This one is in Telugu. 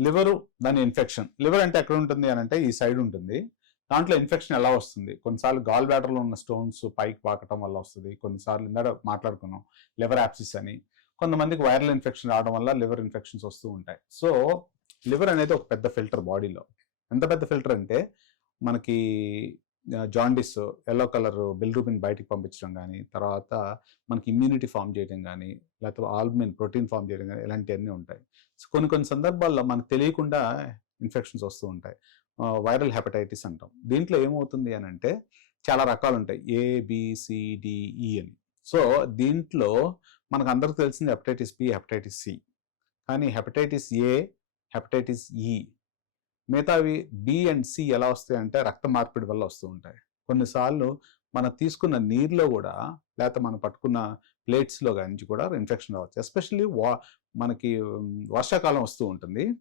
లివరు దాని ఇన్ఫెక్షన్. లివర్ అంటే ఎక్కడ ఉంటుంది అని అంటే ఈ సైడ్ ఉంటుంది. దాంట్లో ఇన్ఫెక్షన్ ఎలా వస్తుంది? కొన్నిసార్లు గాల్ బ్లాడర్‌లో ఉన్న స్టోన్స్ పైకి పాకటం వల్ల వస్తది. కొన్నిసార్లు ఇందాక మాట్లాడుకున్నాం లివర్ యాప్సిస్ అని. కొంతమందికి వైరల్ ఇన్ఫెక్షన్ రావడం వల్ల లివర్ ఇన్ఫెక్షన్స్ వస్తూ ఉంటాయి. సో, లివర్ అనేది ఒక పెద్ద ఫిల్టర్ బాడీలో. ఎంత పెద్ద ఫిల్టర్ అంటే మనకి జాండిస్, యెల్లో కలర్ బిలిరూబిన్ బయటికి పంపించడం గానీ, తర్వాత మనకి ఇమ్యూనిటీ ఫార్మ్ చేయడం గానీ, లేకపోతే ఆల్బుమిన్ ప్రోటీన్ ఫార్మ్ చేయడం గానీ ఇలాంటియన్నీ ఉంటాయి. సో, కొన్ని కొన్ని సందర్భాల్లో మనకు తెలియకుండా ఇన్ఫెక్షన్స్ వస్తూ ఉంటాయి. వైరల్ హెపటైటిస్ అంటాం. దీంట్లో ఏమవుతుంది అనంటే చాలా రకాలుంటాయి. ఏ, బి, సి, డి, ఈ అని. సో, దీంట్లో మనకందరికి తెలిసింది హెపటైటిస్ బి, హెపటైటిస్ సి. కానీ హెపటైటిస్ ఏ, హెపటైటిస్ ఈ మిగతావి బి అండ్ సి ఎలా వస్తాయంటే రక్త మార్పిడి వల్ల వస్తూ ఉంటాయి. కొన్నిసార్లు మనం తీసుకున్న నీరులో కూడా లేకపోతే మనం పట్టుకున్న ప్లేట్స్‌లో నుంచి కూడా ఇన్ఫెక్షన్ రావచ్చు. ఎస్పెషల్లీ మనకి వర్షాకాలం వస్తూ ఉంటుంది.